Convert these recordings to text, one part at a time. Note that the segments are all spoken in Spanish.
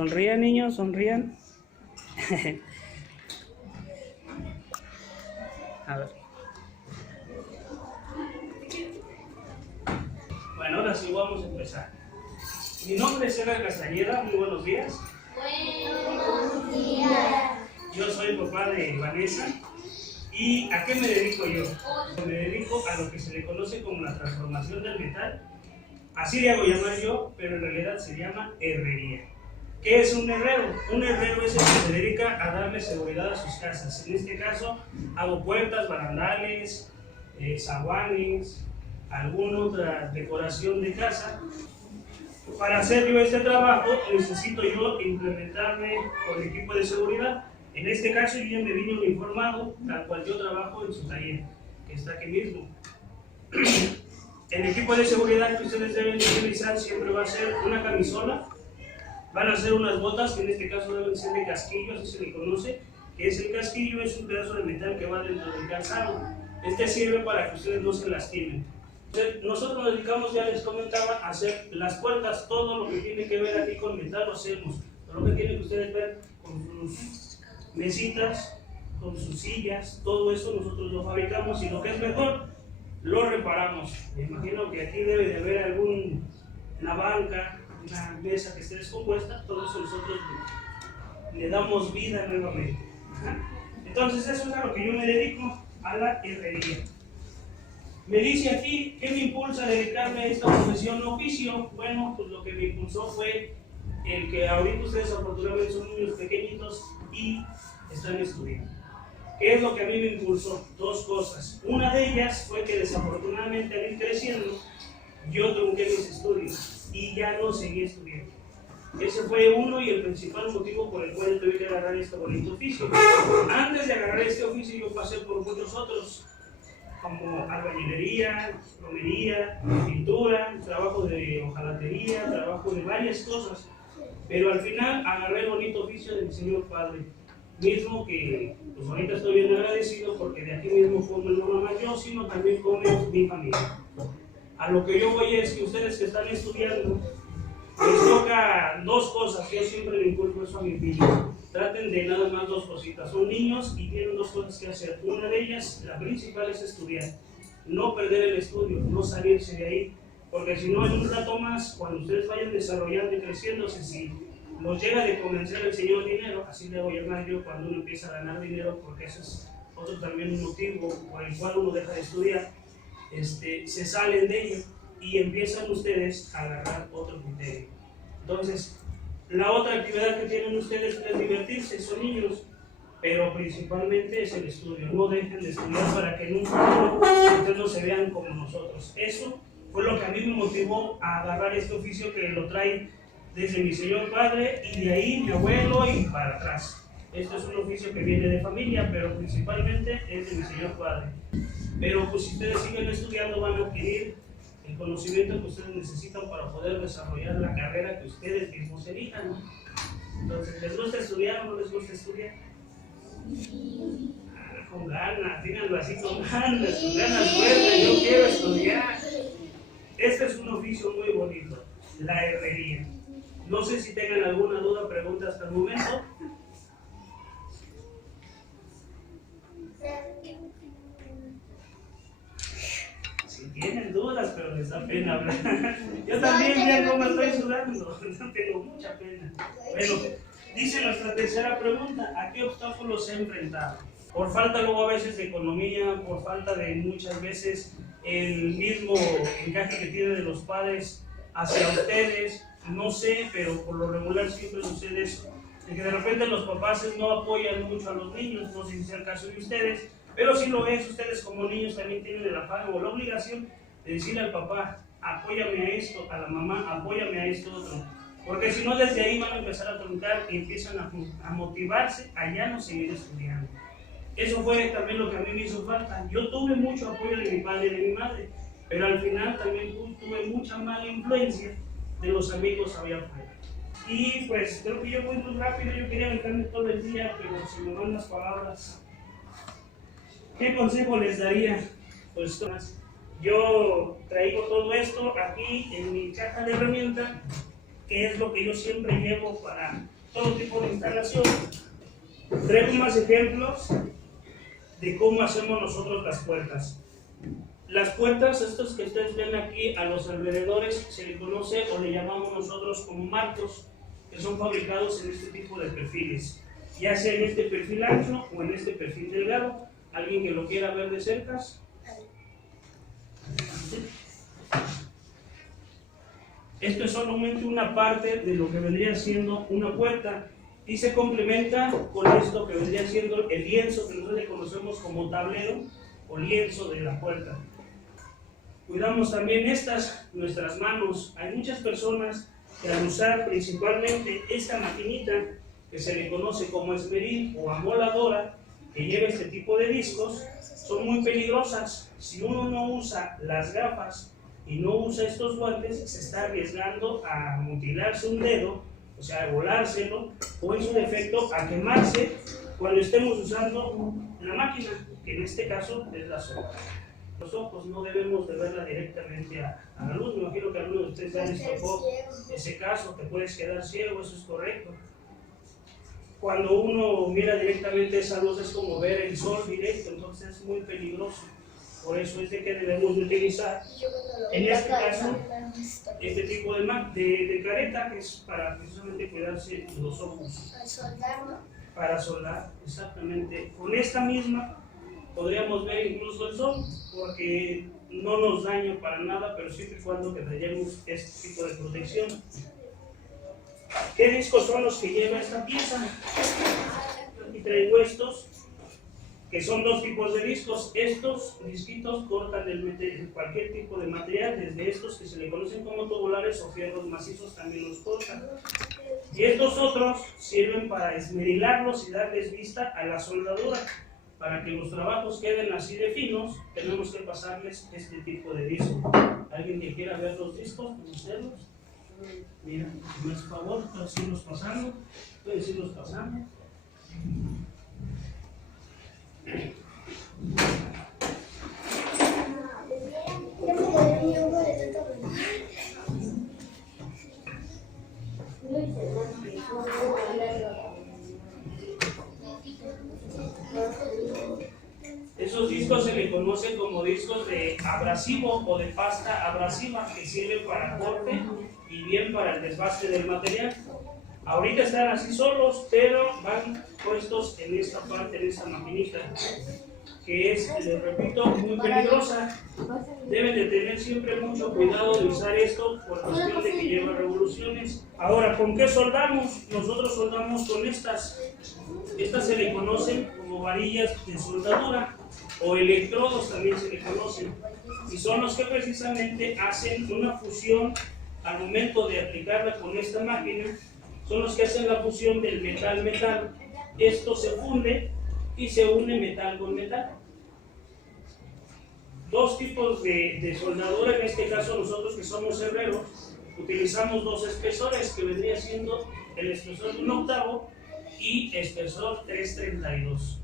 Sonrían, niños, sonrían. A ver. Bueno, ahora sí vamos a empezar. Mi nombre es Eva Castañeda, muy buenos días. Buenos días. Yo soy papá de Vanessa. ¿Y a qué me dedico yo? Me dedico a lo que se le conoce como la transformación del metal. Así le hago llamar yo, pero en realidad se llama herrería. ¿Qué es un herrero? Un herrero es el que se dedica a darle seguridad a sus casas. En este caso, hago puertas, barandales, zaguanes, alguna otra decoración de casa. Para hacer yo este trabajo, necesito yo implementarme con el equipo de seguridad. En este caso, yo ya me vine uniformado, tal cual yo trabajo en su taller, que está aquí mismo. El equipo de seguridad que ustedes deben utilizar siempre va a ser una camisola. Van a ser unas botas, que en este caso deben ser de casquillo, así se le conoce, que es el casquillo, es un pedazo de metal que va dentro del calzado. Este sirve para que ustedes no se lastimen. Nosotros nos dedicamos, ya les comentaba, a hacer las puertas, todo lo que tiene que ver aquí con metal lo hacemos. Todo lo que tienen que ustedes ver con sus mesitas, con sus sillas, todo eso nosotros lo fabricamos y lo que es mejor, lo reparamos. Me imagino que aquí debe de haber alguna banca, una mesa que esté descompuesta, todo eso nosotros le damos vida nuevamente. Entonces eso es a lo que yo me dedico, a la herrería. Me dice aquí, ¿qué me impulsa a dedicarme a esta profesión o oficio? Bueno, pues lo que me impulsó fue el que ahorita ustedes afortunadamente son niños pequeñitos y están estudiando. ¿Qué es lo que a mí me impulsó? Dos cosas. Una de ellas fue que desafortunadamente al ir creciendo, yo trunqué mis estudios y ya no seguí estudiando. Ese fue uno y el principal motivo por el cual tuve que agarrar este bonito oficio. Antes de agarrar este oficio yo pasé por muchos otros, como albañilería, plomería, pintura, trabajo de hojalatería, trabajo de varias cosas. Pero al final agarré el bonito oficio de mi señor padre, mismo que pues ahorita estoy bien agradecido porque de aquí mismo come no nada más yo, sino también come mi familia. A lo que yo voy es que ustedes que están estudiando, les toca dos cosas, yo siempre le inculco eso a mis niños. Traten de nada más dos cositas, son niños y tienen dos cosas que hacer. Una de ellas, la principal, es estudiar. No perder el estudio, no salirse de ahí, porque si no, en un rato más, cuando ustedes vayan desarrollando y creciéndose, si nos llega de convencer el Señor dinero, así le voy a llamar yo cuando uno empieza a ganar dinero, porque eso es otro también un motivo por el cual uno deja de estudiar, se salen de ello y empiezan ustedes a agarrar otro criterio. Entonces, la otra actividad que tienen ustedes es divertirse, son niños, pero principalmente es el estudio. No dejen de estudiar para que en un futuro ustedes no se vean como nosotros. Eso fue lo que a mí me motivó a agarrar este oficio que lo trae desde mi señor padre y de ahí mi abuelo y para atrás. Este es un oficio que viene de familia, pero principalmente es de mi señor padre. Pero pues si ustedes siguen estudiando van a adquirir el conocimiento que ustedes necesitan para poder desarrollar la carrera que ustedes mismos elijan. Entonces, ¿les gusta estudiar o no les gusta estudiar? Con ganas, díganlo así, con ganas fuertes, yo quiero estudiar. Este es un oficio muy bonito, la herrería. No sé si tengan alguna duda, pregunta hasta el momento. Tienen dudas, pero les da pena hablar. Yo también, ya como estoy sudando, tengo mucha pena. Bueno, dice nuestra tercera pregunta, ¿a qué obstáculos se ha enfrentado? Por falta luego a veces de economía, por falta de muchas veces el mismo encaje que tienen de los padres hacia ustedes, no sé, pero por lo regular siempre sucede eso, de que de repente los papás no apoyan mucho a los niños, no sé si sea el caso de ustedes, pero si lo es, ustedes como niños también tienen el afán o la obligación de decirle al papá, apóyame a esto, a la mamá, apóyame a esto otro. Porque si no, desde ahí van a empezar a truncar y empiezan a motivarse a ya no seguir estudiando. Eso fue también lo que a mí me hizo falta. Yo tuve mucho apoyo de mi padre y de mi madre, pero al final también tuve mucha mala influencia de los amigos allá afuera. Y pues creo que yo voy muy rápido, yo quería aventarme todo el día, pero si me dan las palabras. ¿Qué consejo les daría? Pues yo traigo todo esto aquí en mi caja de herramientas que es lo que yo siempre llevo para todo tipo de instalación. Traigo más ejemplos de cómo hacemos nosotros las puertas. Las puertas, estos que ustedes ven aquí a los alrededores, se le conoce o le llamamos nosotros como marcos, que son fabricados en este tipo de perfiles, ya sea en este perfil ancho o en este perfil delgado. ¿Alguien que lo quiera ver de cerca? Esto es solamente una parte de lo que vendría siendo una puerta y se complementa con esto que vendría siendo el lienzo que nosotros le conocemos como tablero o lienzo de la puerta. Cuidamos también nuestras manos. Hay muchas personas que al usar principalmente esta maquinita que se le conoce como esmeril o amoladora, que lleva este tipo de discos, son muy peligrosas. Si uno no usa las gafas y no usa estos guantes, se está arriesgando a mutilarse un dedo, o sea, a volárselo, o en su defecto a quemarse cuando estemos usando la máquina, que en este caso es la sombra. Los ojos no debemos de verla directamente a la luz. Me imagino que a algunos de ustedes ya les tocó ese caso, te puedes quedar ciego, eso es correcto. Cuando uno mira directamente esa luz es como ver el sol directo, entonces es muy peligroso. Por eso es de que debemos de utilizar, en este caso, este tipo de careta, que es para precisamente cuidarse los ojos. Para soldar, exactamente. Con esta misma podríamos ver incluso el sol, porque no nos daña para nada, pero siempre y cuando que traigamos este tipo de protección. ¿Qué discos son los que lleva esta pieza? Aquí traigo estos, que son dos tipos de discos. Estos disquitos cortan cualquier tipo de material, desde estos que se le conocen como tubulares o fierros macizos también los cortan. Y estos otros sirven para esmerilarlos y darles vista a la soldadura. Para que los trabajos queden así de finos, tenemos que pasarles este tipo de disco. ¿Alguien que quiera ver los discos? ¿Conocerlos? Mira, me hace favor, puedes irlos pasando. Puedes irlos pasando. Esos discos se le conocen como discos de abrasivo o de pasta abrasiva, que sirven para corte y bien para el desbaste del material. Ahorita están así solos, pero van puestos en esta parte, en esta maquinita, que es, les repito, muy peligrosa. Deben de tener siempre mucho cuidado de usar esto por cuestión de que lleva revoluciones. Ahora, ¿con qué soldamos? Nosotros soldamos con estas. Estas se le conocen como varillas de soldadura o electrodos también se le conocen. Y son los que precisamente hacen una fusión al momento de aplicarla con esta máquina. Son los que hacen la fusión del metal-metal. Esto se funde y se une metal con metal. Dos tipos de soldadura, en este caso nosotros que somos herreros, utilizamos dos espesores, que vendría siendo el espesor de 1/8 y espesor 332.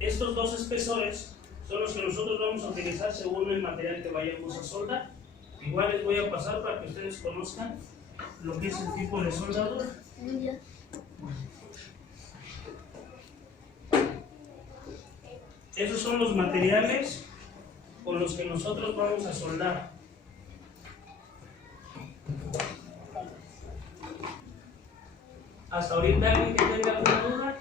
Estos dos espesores son los que nosotros vamos a utilizar según el material que vayamos a soldar. Igual les voy a pasar para que ustedes conozcan lo que es el tipo de soldadura. Esos son los materiales con los que nosotros vamos a soldar. Hasta ahorita, ¿alguien que tenga alguna duda?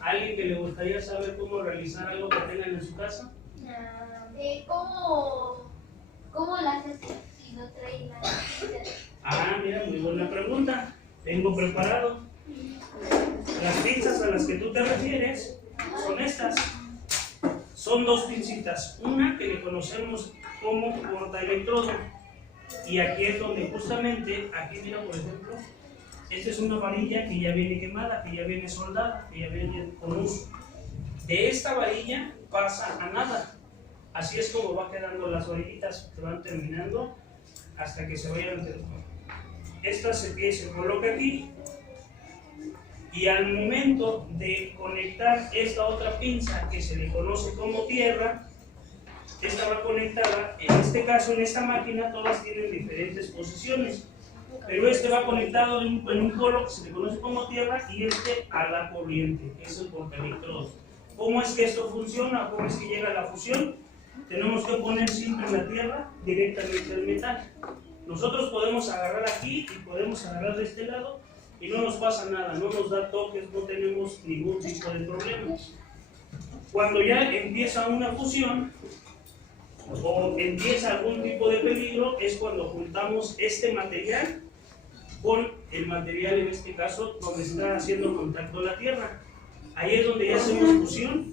¿Alguien que le gustaría saber cómo realizar algo que tengan en su casa? ¿Cómo la haces si no traes nada? Mira, muy buena pregunta. Tengo preparado. Las pinzas a las que tú te refieres son estas. Son dos pincitas. Una que le conocemos como cortaelectrodo. Y aquí es donde justamente, aquí mira por ejemplo, esta es una varilla que ya viene quemada, que ya viene soldada, que ya viene con uso. De esta varilla pasa a nada. Así es como va quedando las varillitas, que van terminando hasta que se vayan terminando. Esta se coloca aquí y al momento de conectar esta otra pinza que se le conoce como tierra, esta va conectada, en este caso en esta máquina todas tienen diferentes posiciones. pero este va conectado en un polo que se le conoce como tierra y este a la corriente, que es el portaelectrodos. ¿Cómo es que esto funciona? ¿Cómo es que llega a la fusión? Tenemos que poner siempre la tierra directamente al metal. Nosotros podemos agarrar aquí y podemos agarrar de este lado y no nos pasa nada, no nos da toques, no tenemos ningún tipo de problema. Cuando ya empieza una fusión o empieza algún tipo de peligro es cuando juntamos este material con el material, en este caso, donde está haciendo contacto la tierra. Ahí es donde ya hacemos fusión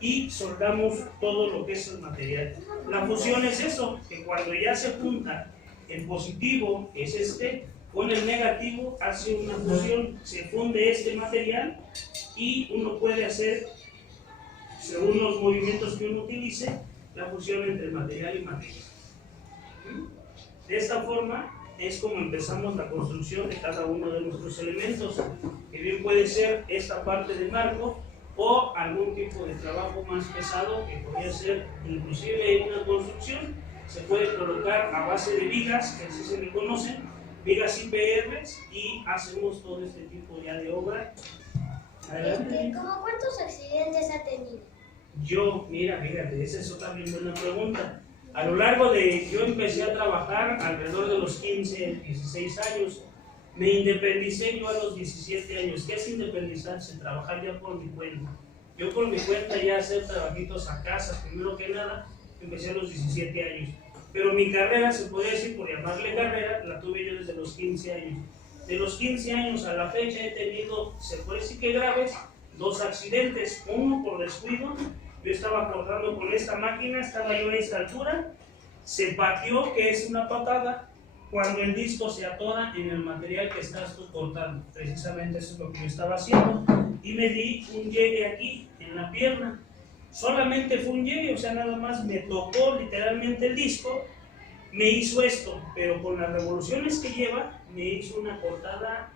y soldamos todo lo que es el material. La fusión es eso, que cuando ya se junta el positivo, que es este, con el negativo, hace una fusión, se funde este material y uno puede hacer, según los movimientos que uno utilice, la fusión entre material y material. De esta forma es como empezamos la construcción de cada uno de nuestros elementos, que bien puede ser esta parte de marco o algún tipo de trabajo más pesado que podría ser inclusive en una construcción. Se puede colocar a base de vigas, que así se le conocen, vigas IPRs, y hacemos todo este tipo ya de obra. ¿Cómo cuántos accidentes ha tenido? Yo, mira, fíjate, esa es otra bien buena pregunta. A lo largo de, yo empecé a trabajar alrededor de los 15, 16 años. Me independicé yo a los 17 años. ¿Qué es independizarse? Trabajar ya por mi cuenta. Yo por mi cuenta ya hacer trabajitos a casa, primero que nada, empecé a los 17 años. Pero mi carrera, se podría decir, por llamarle carrera, la tuve yo desde los 15 años. De los 15 años a la fecha he tenido, se puede decir que graves, 2 accidentes. Uno por descuido. Yo estaba cortando con esta máquina, estaba yo a esta altura, se pateó, que es una patada, cuando el disco se atora en el material que estás tú cortando. Precisamente eso es lo que yo estaba haciendo. Y me di un llegue aquí, en la pierna. Solamente fue un llegue, o sea, nada más me tocó literalmente el disco, me hizo esto, pero con las revoluciones que lleva, me hizo una cortada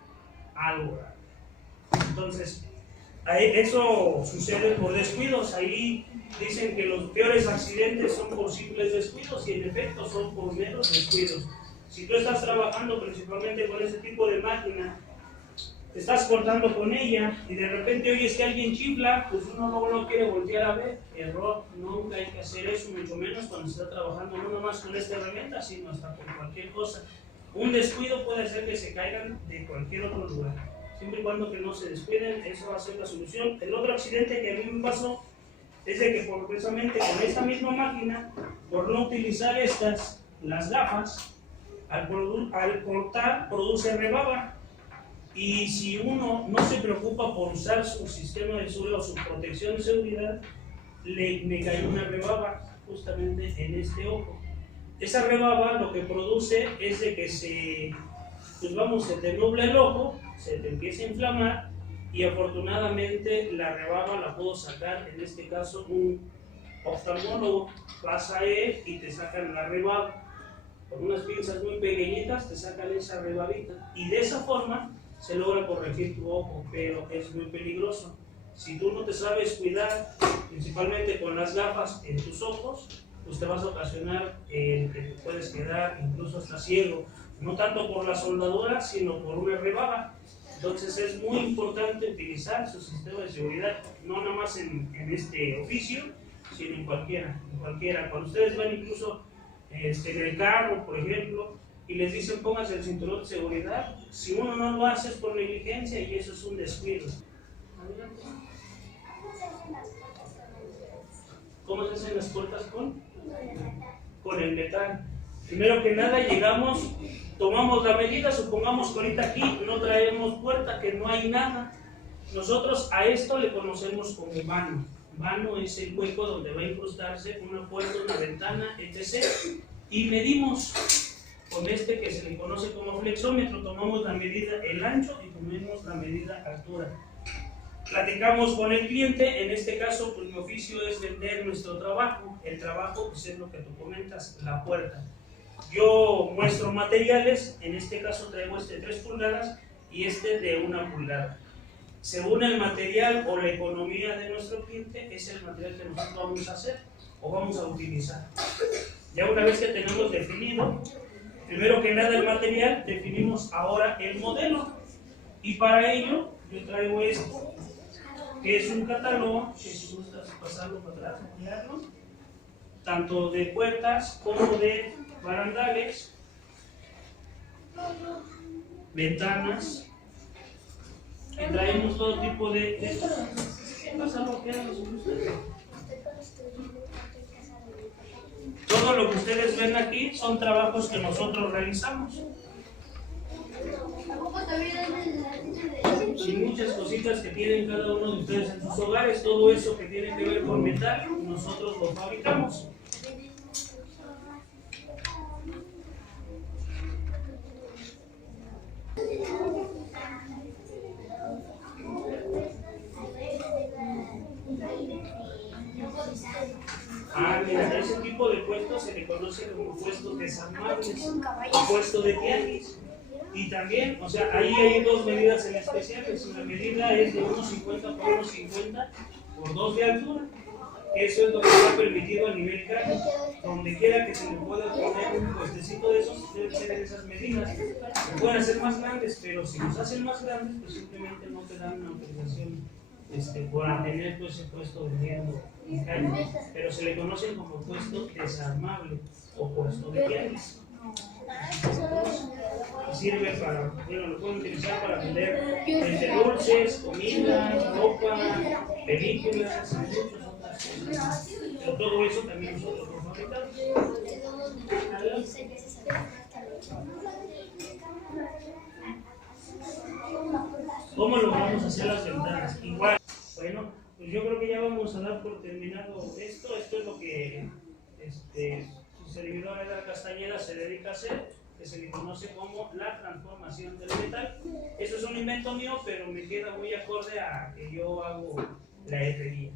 algo grande. Entonces, eso sucede por descuidos. Ahí dicen que los peores accidentes son por simples descuidos y en efecto son por meros descuidos. Si tú estás trabajando principalmente con ese tipo de máquina, te estás cortando con ella y de repente oyes que alguien chifla, pues uno no quiere voltear a ver. Error, nunca hay que hacer eso, mucho menos cuando se está trabajando no nomás con esta herramienta, sino hasta con cualquier cosa. Un descuido puede hacer que se caigan de cualquier otro lugar. Siempre y cuando que no se descuiden, eso va a ser la solución. El otro accidente que a mí me pasó es de que precisamente con esta misma máquina, por no utilizar las gafas, al cortar produce rebaba. Y si uno no se preocupa por usar su sistema de seguridad o su protección de seguridad, me cayó una rebaba justamente en este ojo. Esa rebaba lo que produce es de que se te nubla el ojo, se te empieza a inflamar y afortunadamente la rebaba la puedo sacar, en este caso un oftalmólogo, pasa a él y te sacan la rebaba. Con unas pinzas muy pequeñitas te sacan esa rebabita y de esa forma se logra corregir tu ojo, pero es muy peligroso. Si tú no te sabes cuidar, principalmente con las gafas en tus ojos, pues te vas a ocasionar que te puedes quedar incluso hasta ciego. No tanto por la soldadura, sino por una rebaba. Entonces es muy importante utilizar su sistema de seguridad, no nada más en este oficio, sino en cualquiera. Cuando ustedes van incluso en el carro, por ejemplo, y les dicen pónganse el cinturón de seguridad, si uno no lo hace es por negligencia y eso es un descuido. Adelante. ¿Cómo se hacen las puertas con el metal? Primero que nada llegamos, tomamos la medida, supongamos que ahorita aquí no traemos puerta, que no hay nada. Nosotros a esto le conocemos como vano. Vano es el hueco donde va a incrustarse una puerta, una ventana, etc. Y medimos con este que se le conoce como flexómetro, tomamos la medida el ancho y tomamos la medida altura. Platicamos con el cliente, en este caso pues mi oficio es vender nuestro trabajo. El trabajo pues es lo que tú comentas, la puerta. Yo muestro materiales, en este caso traigo este 3 pulgadas y este de 1 pulgada. Según el material o la economía de nuestro cliente, es el material que nosotros vamos a hacer o vamos a utilizar. Ya una vez que tenemos definido, Primero que nada el material, definimos ahora el modelo. Y para ello yo traigo esto, que es un catálogo, que si gustas pasarlo para atrás, mirarlo, tanto de puertas como de barandales, ventanas, y traemos todo tipo de ¿qué pasa? ¿Qué hacen ustedes? Todo lo que ustedes ven aquí son trabajos que nosotros realizamos. Y muchas cositas que tienen cada uno de ustedes en sus hogares, todo eso que tiene que ver con metal, nosotros lo fabricamos. Mira, ese tipo de puestos se le conoce como puestos desarmables, puesto de tianguis. Y también, o sea, ahí hay dos medidas en especial. La medida es de 1,50 por 1,50 por 2 de altura. Eso es lo que está permitido a nivel calle. Donde quiera que se le pueda poner un puestecito de esos, deben ser de esas medidas. Se pueden hacer más grandes, pero si los hacen más grandes, pues simplemente no te dan una autorización por tener pues, ese puesto vendiendo en calle. Pero se le conocen como puesto desarmable o puesto de tianguis. Sirve para, bueno, lo pueden utilizar para vender desde dulces, comida, ropa, películas, y muchas otras cosas. Pero todo eso también nosotros lo fabricamos. ¿Cómo lo vamos a hacer las ventanas? Igual, bueno, pues yo creo que ya vamos a dar por terminado esto. Esto es lo que su servidor Edgar Castañeda se dedica a hacer, que se le conoce como la transformación del metal. Eso es un invento mío, pero me queda muy acorde a que yo hago la herrería,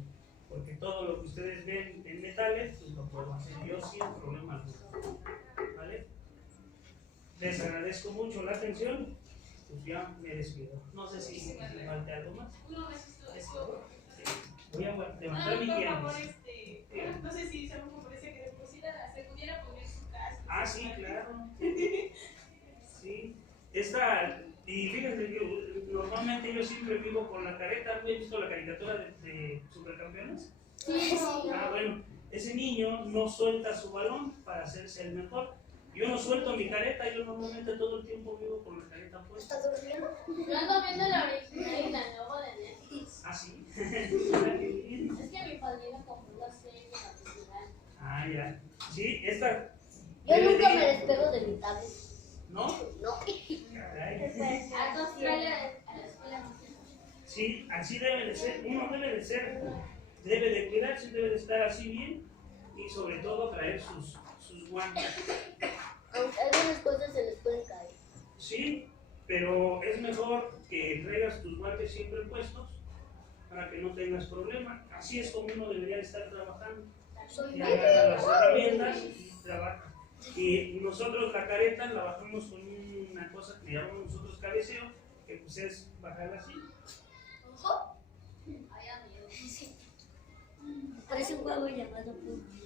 porque todo lo que ustedes ven en metales, pues lo puedo hacer yo sin problema alguno. ¿Vale? Les agradezco mucho la atención, pues ya me despido. No sé si me falta algo más. Voy a levantar mi tianguis. No sé si se me ofrece que se pudiera poner su casa. Ah, sí, claro. Sí. Y fíjense que normalmente yo siempre vivo con la careta. ¿Han visto la caricatura de Supercampeones? Sí. Ah, bueno, ese niño no suelta su balón para hacerse el mejor. Yo no suelto mi careta, yo normalmente todo el tiempo vivo con la careta puesta. ¿Estás durmiendo? Yo ando viendo la original y la nueva de Netflix. Ah, sí. Es que mi padrino compró la serie original. Ah, ya. Sí, esta. Yo nunca me despego de mi tablet. ¿No? No. Caray. A la escuela. Sí, así debe de ser. Uno debe de cuidarse, debe de estar así bien y sobre todo traer sus guantes. Aunque algunas cosas se les pueden caer. Sí, pero es mejor que traigas tus guantes siempre puestos para que no tengas problema. Así es como uno debería estar trabajando. Y agarra las herramientas y trabaja. Y nosotros la careta la bajamos con una cosa que llamamos nosotros cabeceo, que pues es bajarla así. Parece un juego llamado Pum.